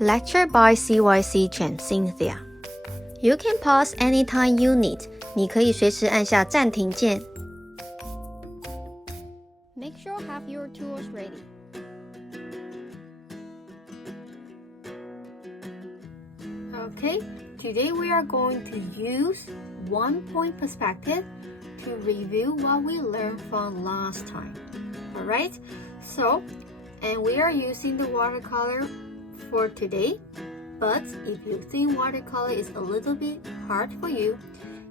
Lecture by CYC Chen Cynthia. You can pause anytime you need. 你可以随时按下暂停键。Make sure have your tools ready. Okay, today we are going to use 1-point perspective to review what we learned from last time. Alright, so, and we are using the watercolor for today, but if you think watercolor is a little bit hard for you,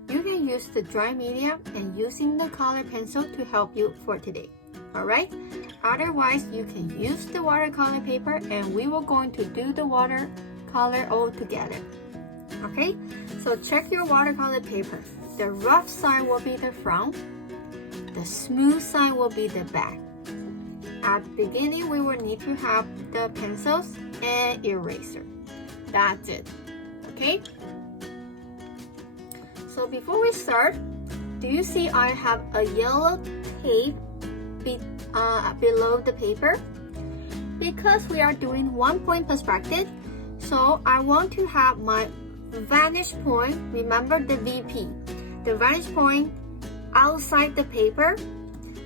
you can use the dry media and using the color pencil to help you for today. Alright, otherwise you can use the watercolor paper and we will going to do the watercolor all together. Okay, so check your watercolor paper. The rough side will be the front, the smooth side will be the back. At the beginning, we will need to have the pencils and eraser. That's it. Okay? So before we start, do you see I have a yellow tape below the paper? Because we are doing 1-point perspective, so I want to have my vantage point, remember the VP, the vantage point outside the paper.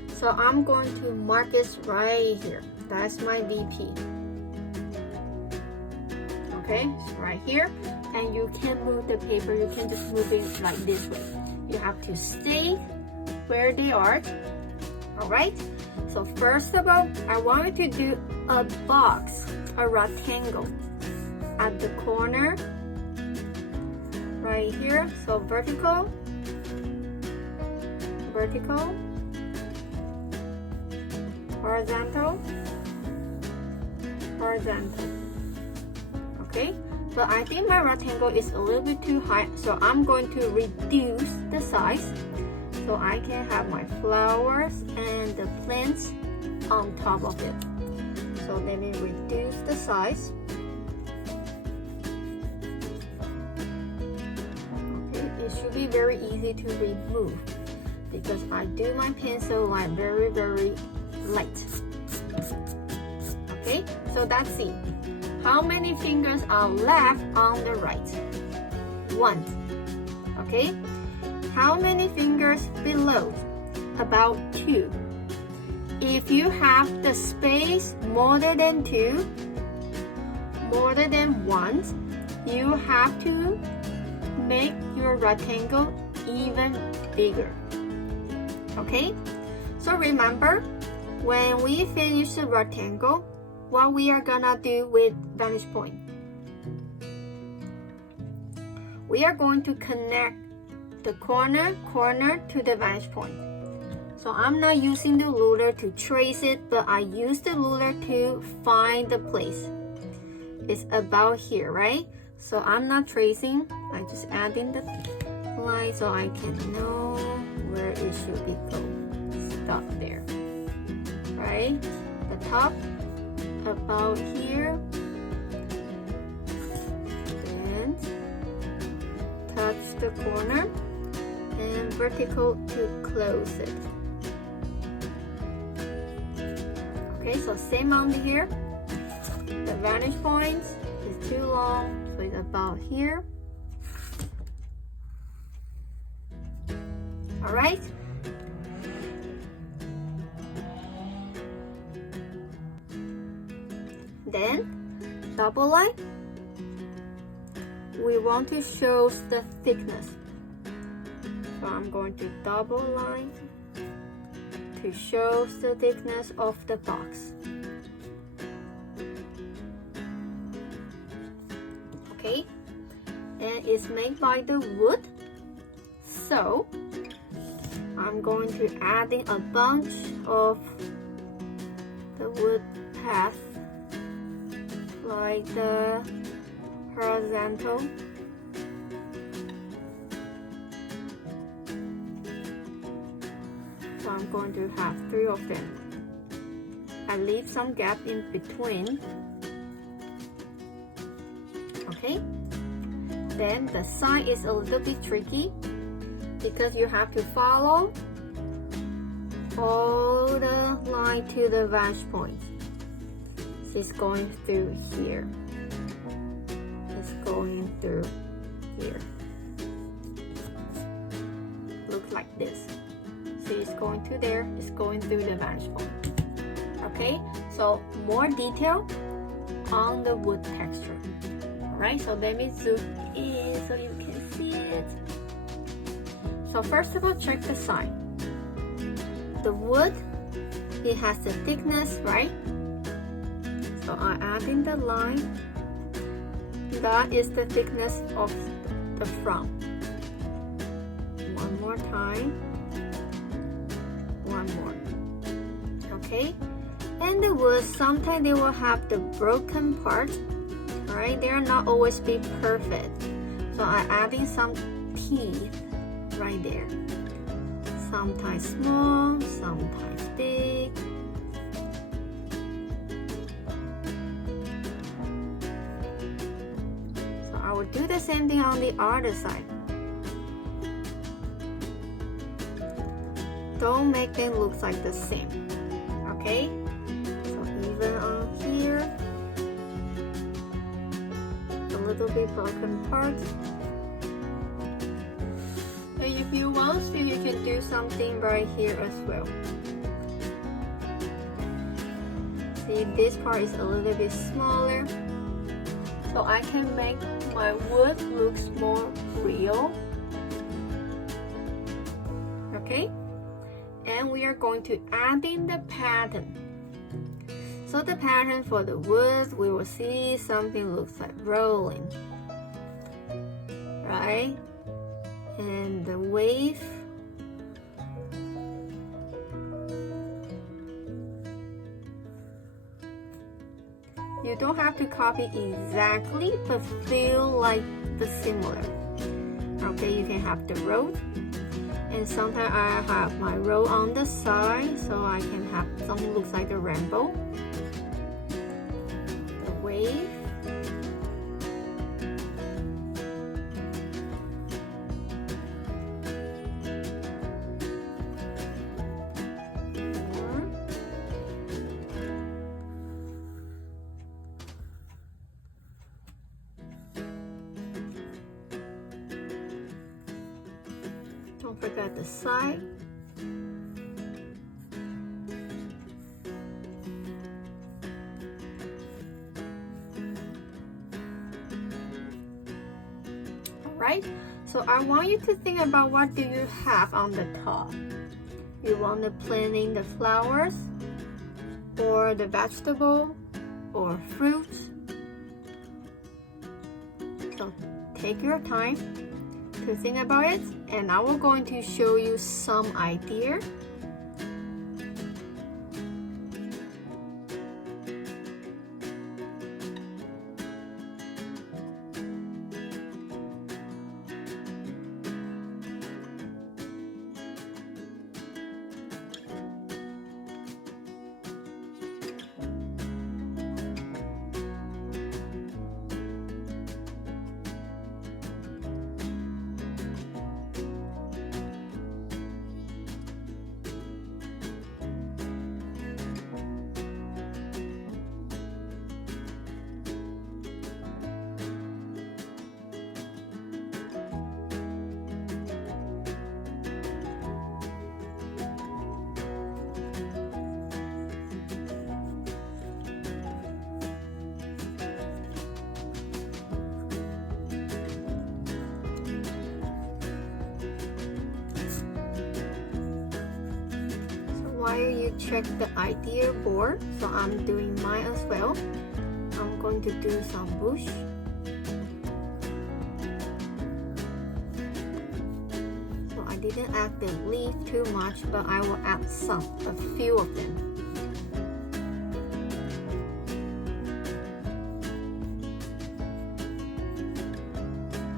So I'm going to mark this right here. That's my VP. Okay, it's right here. And you can move the paper, you can just move it like this way. You have to stay where they are. Alright, so first of all, I wanted to do a box, a rectangle at the corner right here. So vertical, vertical, horizontal, horizontal. Okay, so I think my rectangle is a little bit too high, so I'm going to reduce the size so I can have my flowers and the plants on top of it. So let me reduce the size. Okay, it should be very easy to remove because I do my pencil line very light. Okay, so that's it. How many fingers are left on the right? 1. Okay, how many fingers below? About 2. If you have the space more than 2, more than 1, you have to make your rectangle even bigger. Okay, so remember, when we finish the rectangle, what we are gonna do with vantage point? We are going to connect the corner to the vantage point. So I'm not using the ruler to trace it, but I use the ruler to find the place. It's about here, right? So I'm not tracing, I just add in the line so I can know where it should be going. Stop there, right? The top about here, and touch the corner and vertical to close it. Okay, so same on here. The vantage point is too long, so it's about here. All right. Then, double line. We want to show the thickness. So I'm going to double line to show the thickness of the box. Okay, and it's made by the wood. So, I'm going to add in a bunch of the wood path, like the horizontal, so I'm going to have 3 of them. I leave some gap in between. Okay, then the side is a little bit tricky because you have to follow all the line to the vantage point. It's going through here. going through here. Looks like this. See, it's going through there, it's going through the varnish foam. Okay, so more detail on the wood texture. Alright, so let me zoom in so you can see it. So first of all, check the sign. The wood, it has the thickness, right? So I'm adding the line. That is the thickness of the front. One more time. One more. Okay? And the wood, sometimes they will have the broken part. Alright? They are not always be perfect. So I'm adding some teeth right there. Sometimes small, sometimes big. So I will do the same thing on the other side. Don't make them look like the same. Okay? So even on here, a little bit broken part. And if you want to, you can do something right here as well. See, this part is a little bit smaller, so I can make my wood looks more real. Okay? And we are going to add in the pattern. So the pattern for the wood, we will see something looks like rolling, right? And the wave, you don't have to copy exactly, but feel like the similar. Okay, you can have the road, and sometimes I have my row on the side, so I can have something looks like a rainbow. The wave. Don't forget the side. Alright, so I want you to think about what do you have on the top. You want to planting the flowers, or the vegetable, or fruits. So take your time to think about it, and I will going to show you some idea. While you check the idea board, so I'm doing mine as well. I'm going to do some bush. So I didn't add the leaf too much, but I will add a few of them.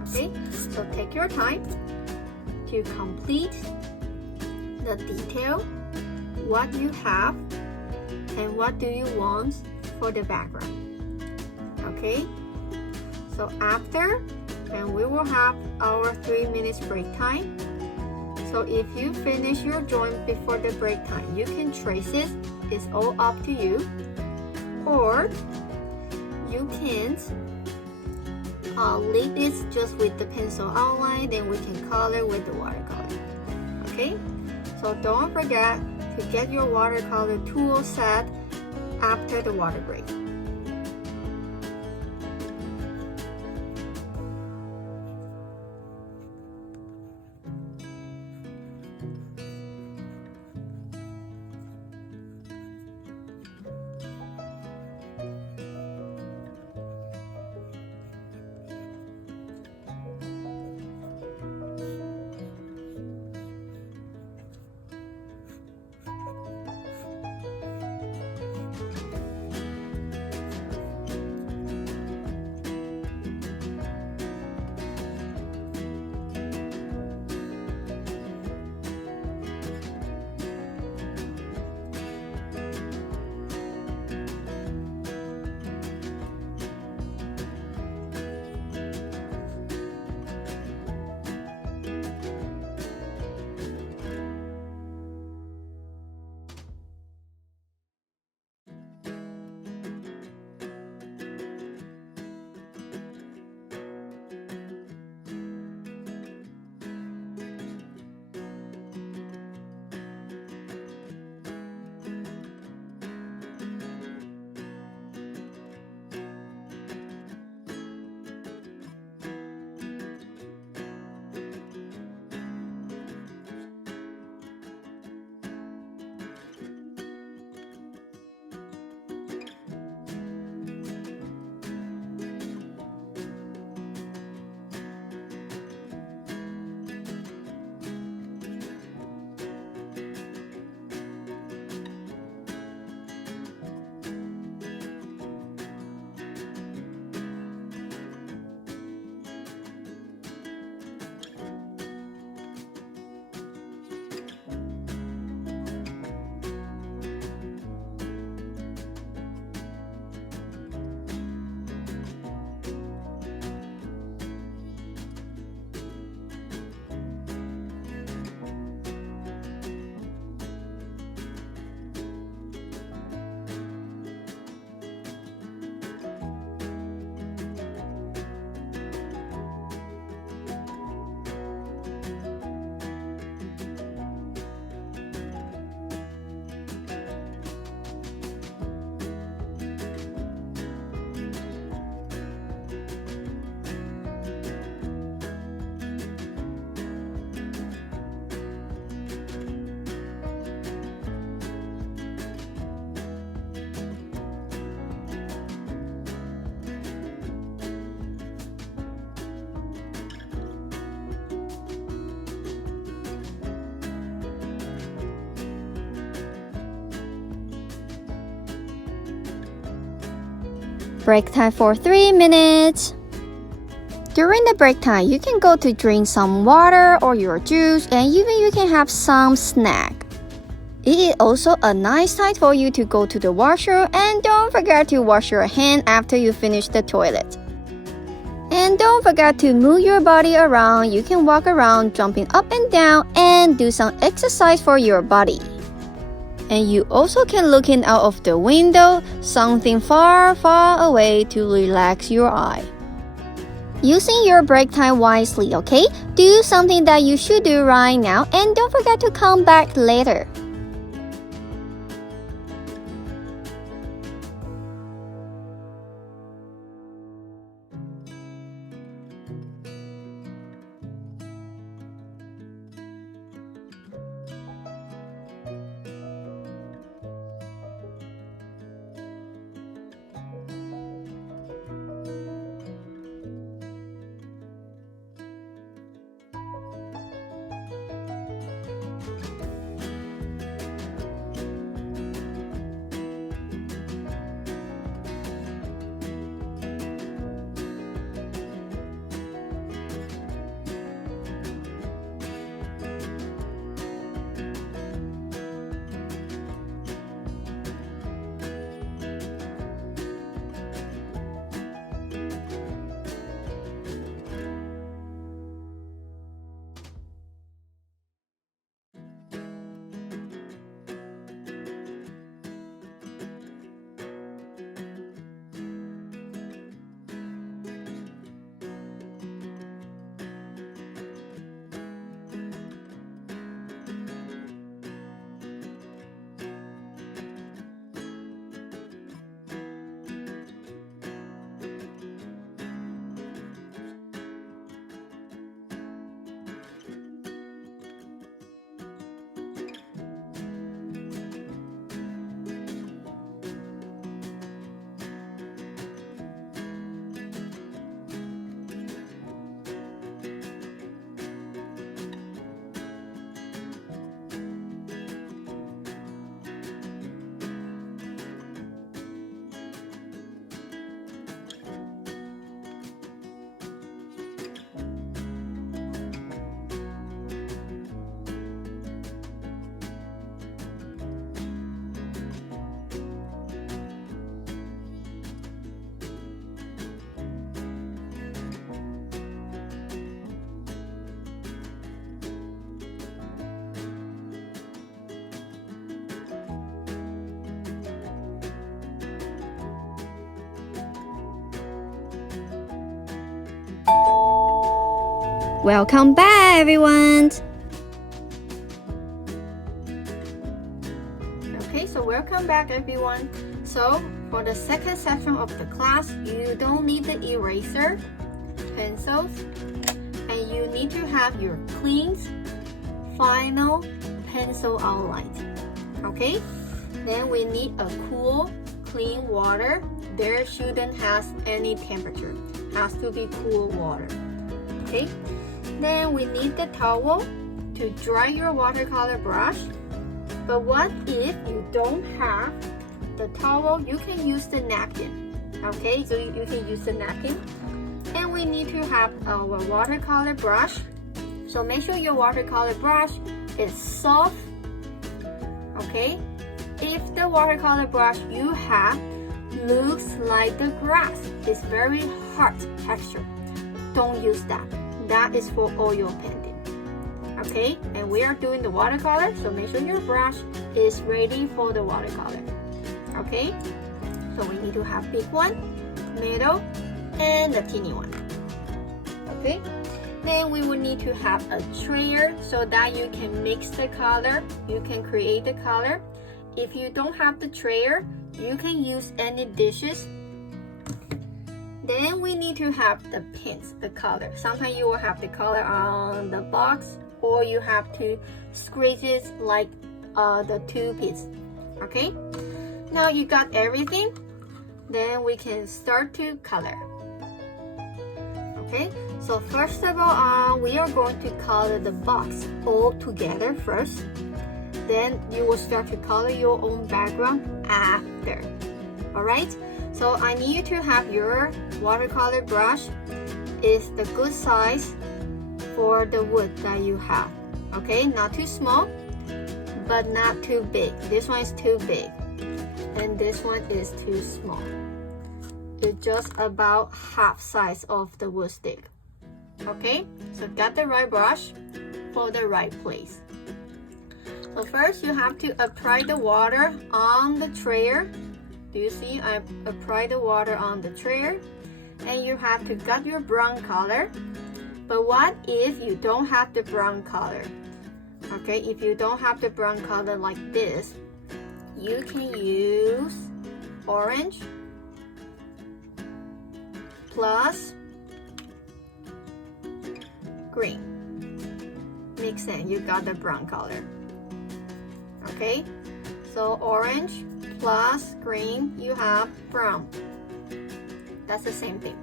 Okay, so take your time to complete the detail, what you have, and what do you want for the background. Okay, so after, and we will have our 3 minutes break time. So if you finish your drawing before the break time, you can trace it. It's all up to you. Or you can leave this just with the pencil outline, then we can color with the watercolor. Okay, so don't forget to get your watercolor tool set after the water break. Break time for 3 minutes. During the break time, you can go to drink some water or your juice, and even you can have some snack. It is also a nice time for you to go to the washroom, and don't forget to wash your hand after you finish the toilet. And don't forget to move your body around. You can walk around jumping up and down and do some exercise for your body. And you also can look in out of the window, something far, far away to relax your eye. Using your break time wisely, okay? Do something that you should do right now, and don't forget to come back later. Welcome back, everyone! Okay, so welcome back, everyone. So for the second section of the class, you don't need the eraser, pencils, and you need to have your clean final pencil outline. Okay, then we need a cool, clean water. There shouldn't have any temperature. Has to be cool water. Okay, then we need the towel to dry your watercolor brush. But what if you don't have the towel? You can use the napkin. Okay, so you can use the napkin. And we need to have our watercolor brush. So make sure your watercolor brush is soft. Okay, if the watercolor brush you have looks like the grass, it's very hard texture, don't use that. That is for oil painting. Okay, and we are doing the watercolor, so make sure your brush is ready for the watercolor. Okay, so we need to have big one, middle, and the teeny one. Okay, then we will need to have a trayer so that you can mix the color, you can create the color. If you don't have the trayer, you can use any dishes. Then we need to have the paints, the color. Sometimes you will have the color on the box, or you have to squeeze it like the two pieces. Okay, now you got everything, then we can start to color. Okay, so first of all, we are going to color the box all together first. Then you will start to color your own background after. Alright, so I need you to have your watercolor brush is the good size for the wood that you have. Okay, not too small, but not too big. This one is too big, and this one is too small. It's just about half size of the wood stick. Okay, so got the right brush for the right place. So first you have to apply the water on the trayer. Do you see? I apply the water on the trayer, and you have to get your brown color. But what if you don't have the brown color? Okay, if you don't have the brown color like this, you can use orange plus green. Mix it, you got the brown color. Okay, so orange plus green, you have brown. That's the same thing.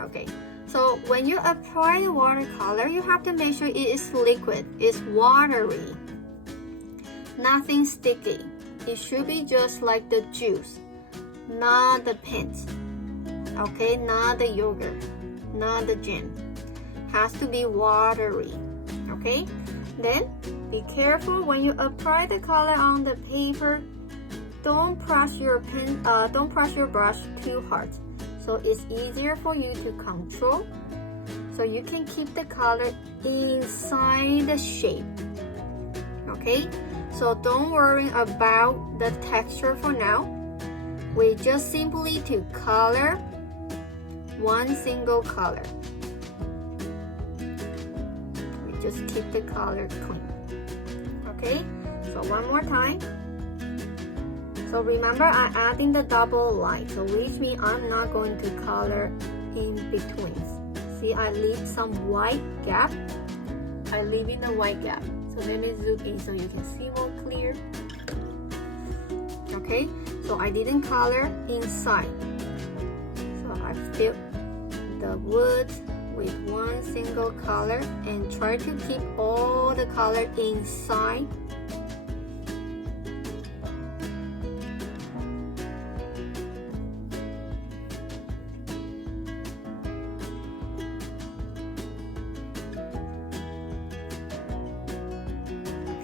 Okay, so when you apply the watercolor, you have to make sure it is liquid, it's watery, nothing sticky. It should be just like the juice, not the paint. Okay, not the yogurt, not the jam. Has to be watery. Okay, then be careful when you apply the color on the paper. Don't press your brush too hard, so it's easier for you to control. So you can keep the color inside the shape. Okay, so don't worry about the texture for now. We just simply to color one single color. We just keep the color clean. Okay, so one more time. So remember, I'm adding the double line, so which means I'm not going to color in between. See, I leave some white gap. I leave in the white gap. So let me zoom in so you can see more clear. Okay, so I didn't color inside. So I filled the wood with one single color and try to keep all the color inside.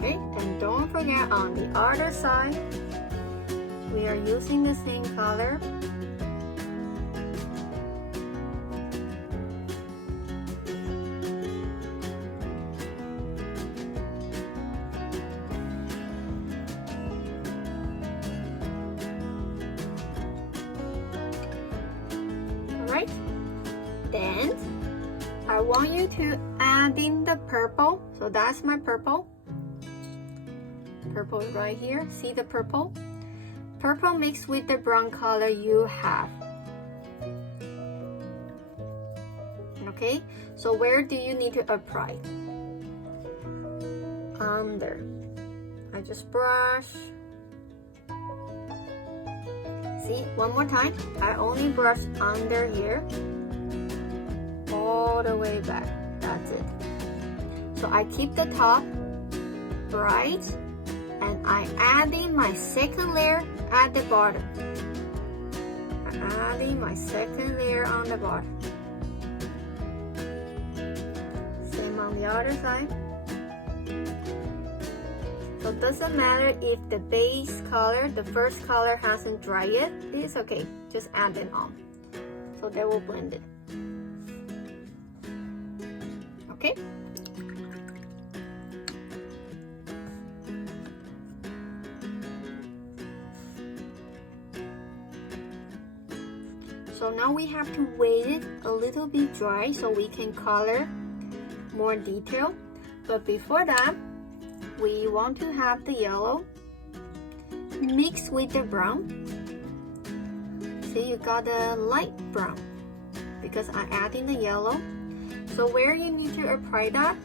Okay, and don't forget on the other side, we are using the same color. Alright, then I want you to add in the purple. So that's my purple. Purple is right here. See the purple? Purple mixed with the brown color you have. Okay, so where do you need to apply? Under. I just brush. See, one more time. I only brush under here. All the way back. That's it. So I keep the top bright and I add in my second layer at the bottom. I'm adding my second layer on the bottom. Same on the other side. So it doesn't matter if the base color, the first color hasn't dried yet. It's okay. Just add it on. So they will blend it. Okay? So now we have to wait it a little bit dry so we can color more detail. But before that, we want to have the yellow mixed with the brown. See, you got the light brown because I add in the yellow. So where you need to apply that?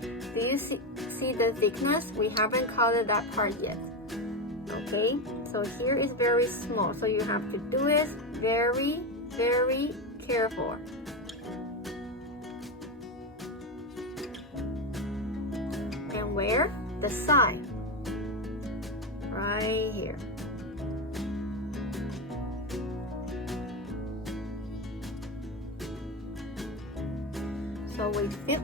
Do you see the thickness? We haven't colored that part yet. Okay, so here is very small, so you have to do it very, very careful. And where? The side. Right here. So we flip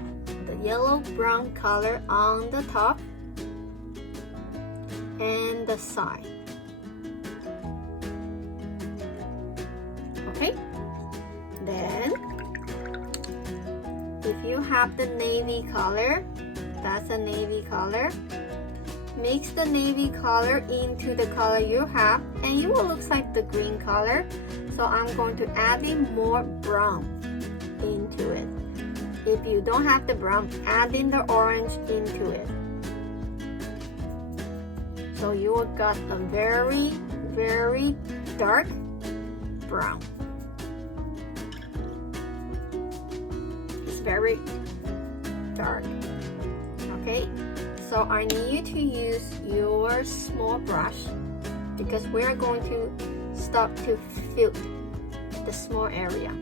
the yellow brown color on the top and the side. Okay, then if you have the navy color, that's a navy color, mix the navy color into the color you have and it will look like the green color. So I'm going to add in more brown into it. If you don't have the brown, add in the orange into it. So you will got a very, very dark brown. It's very dark. Okay, so I need you to use your small brush because we are going to start to fill the small area.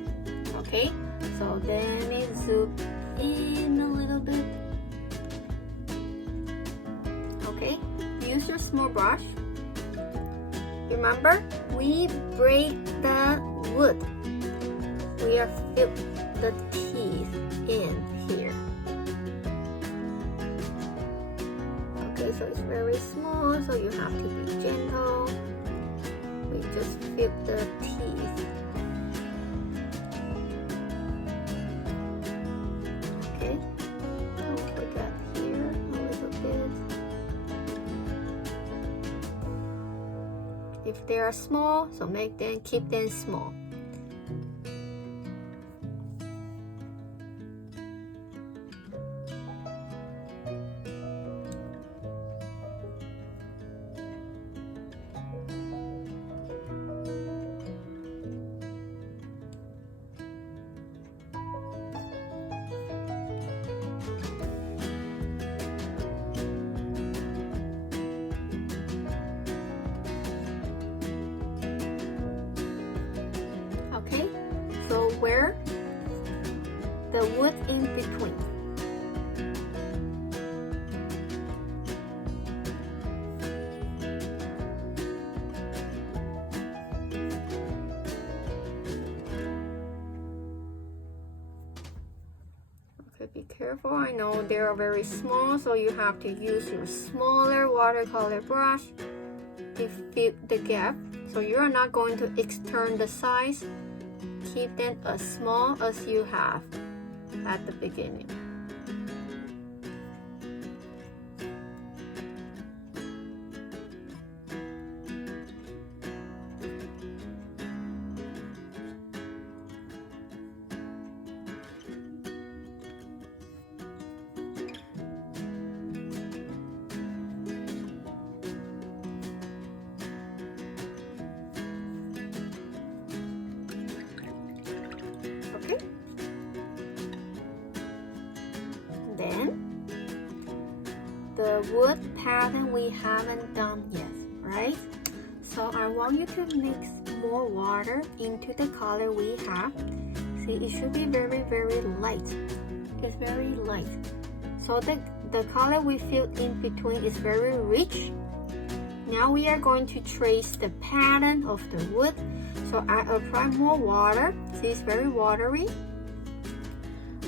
Okay, so then we zoom in a little bit. Okay, use your small brush. Remember, we break the wood. We are fill the teeth in here. Okay, so it's very small, so you have to be gentle. We just fill the teeth. Okay, don't forget here a little bit. If they are small, so keep them small. Okay, so where the wood in between. Okay, be careful. I know they are very small, so you have to use your smaller watercolor brush to fill the gap. So you are not going to extend the size. Keep them as small as you have at the beginning. Okay. Then the wood pattern we haven't done yet, right? So I want you to mix more water into the color we have. See, it should be very, very light. It's very light. So the color we fill in between is very rich. Now we are going to trace the pattern of the wood. So I apply more water. See, it's very watery.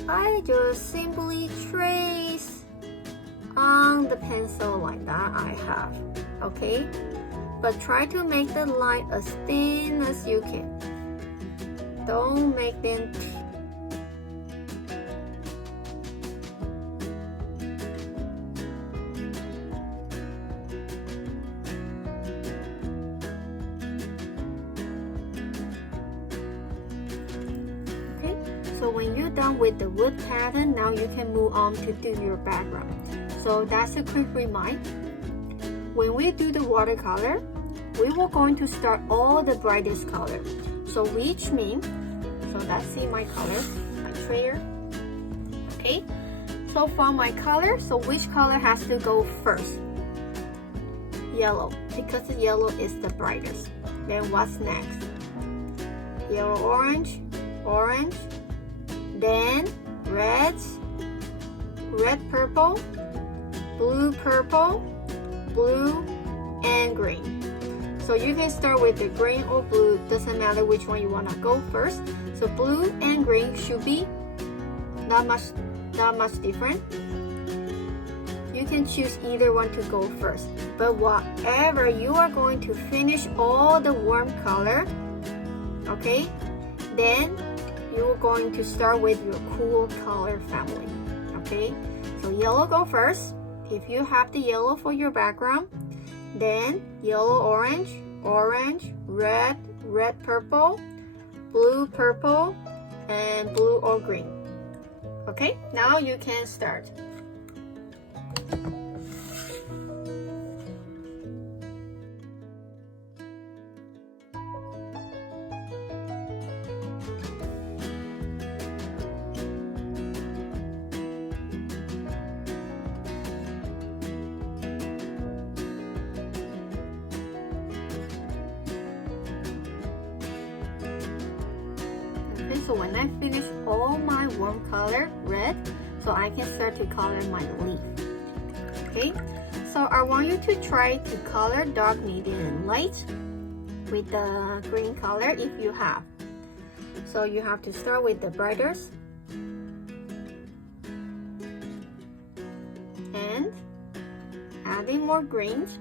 I just simply trace on the pencil like that I have, okay? But try to make the line as thin as you can. Don't make them okay? So when you're done with the wood pattern, now you can move on to do your background. So that's a quick reminder. When we do the watercolor, we were going to start all the brightest color. So which means, so let's see my color, my trayer. Okay, so for my color, so which color has to go first? Yellow, because the yellow is the brightest. Then what's next? Yellow, orange, orange. Then reds, red, purple, blue, purple, blue, and green. So you can start with the green or blue, doesn't matter which one you want to go first. So blue and green should be not much different. You can choose either one to go first. But whatever, you are going to finish all the warm color, okay? Then you're going to start with your cool color family, okay? So yellow go first. If you have the yellow for your background, then yellow, orange, orange, red, red, purple, blue, purple, and blue or green. Okay, now you can start. So when I finish all my warm color, red, so I can start to color my leaf. Okay, so I want you to try to color dark, medium, and light with the green color if you have. So you have to start with the brightest and adding more greens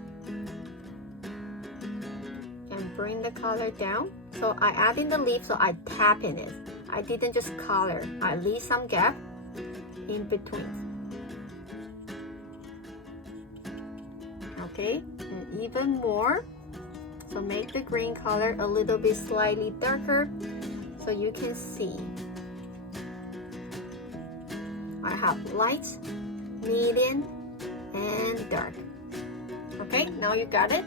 and bring the color down. So I add in the leaf, so I tap in it. I didn't just color. I leave some gap in between. Okay, and even more. So make the green color a little bit slightly darker so you can see. I have light, medium, and dark. Okay, now you got it.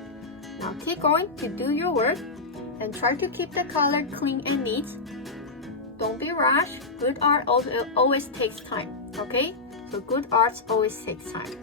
Now keep going to do your work and try to keep the color clean and neat. Don't be rushed. Good art always takes time, okay? So good art always takes time.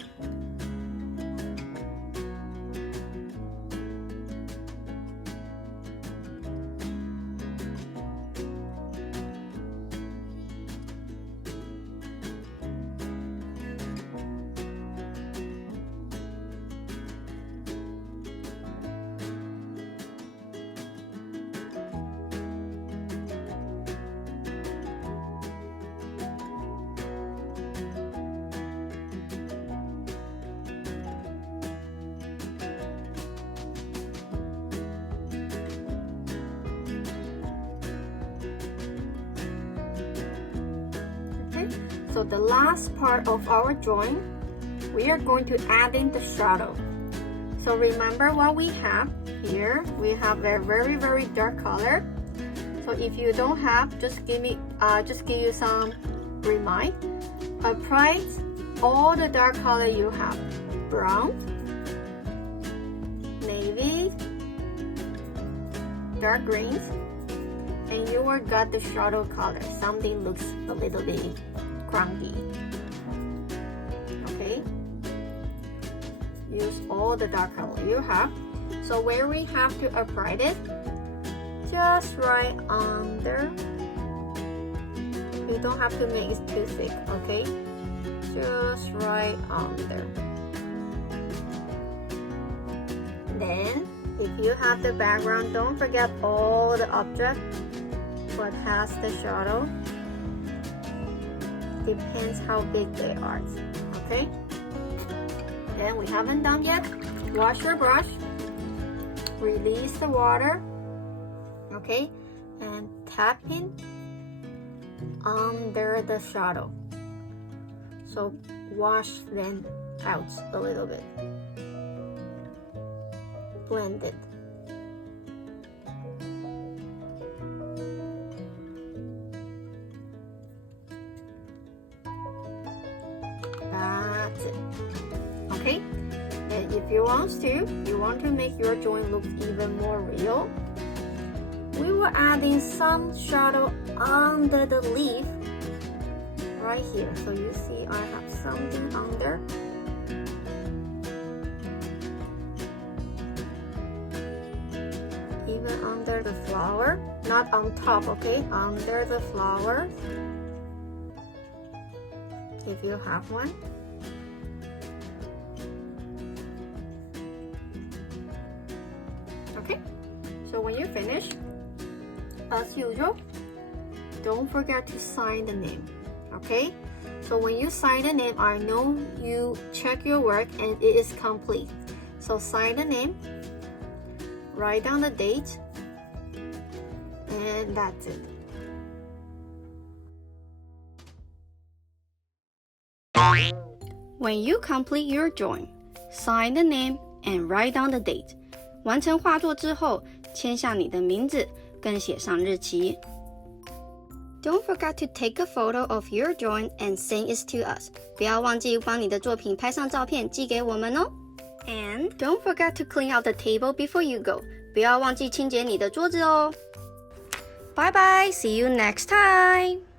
So the last part of our drawing, we are going to add in the shadow. So remember what we have here. We have a very, very dark color. So if you don't have, just give you some remind. Apply all the dark color you have. Brown, navy, dark greens, and you got the shadow color. Something looks a little bit grungy. Okay? Use all the dark color you have. So where we have to apply it, just right under. You don't have to make it too thick, okay? Just right under. Then, if you have the background, don't forget all the object what has the shadow. Depends how big they are, okay? Then we haven't done yet. Wash your brush. Release the water, okay? And tap in under the shadow. So wash them out a little bit. Blend it. That's it. Okay? And if you want to make your joint look even more real, we will add in some shadow under the leaf right here. So you see I have something under. Even under the flower, not on top, okay? Under the flower, if you have one. Okay, so when you finish, as usual, don't forget to sign the name, okay? So when you sign the name, I know you check your work and it is complete. So sign the name, write down the date, and that's it. When you complete your drawing, sign the name and write down the date. 完成画作之后，签下你的名字，更写上日期。Don't forget to take a photo of your drawing and send it to us. 不要忘记帮你的作品拍上照片寄给我们哦。And don't forget to clean out the table before you go. 不要忘记清洁你的桌子哦。Bye bye, see you next time.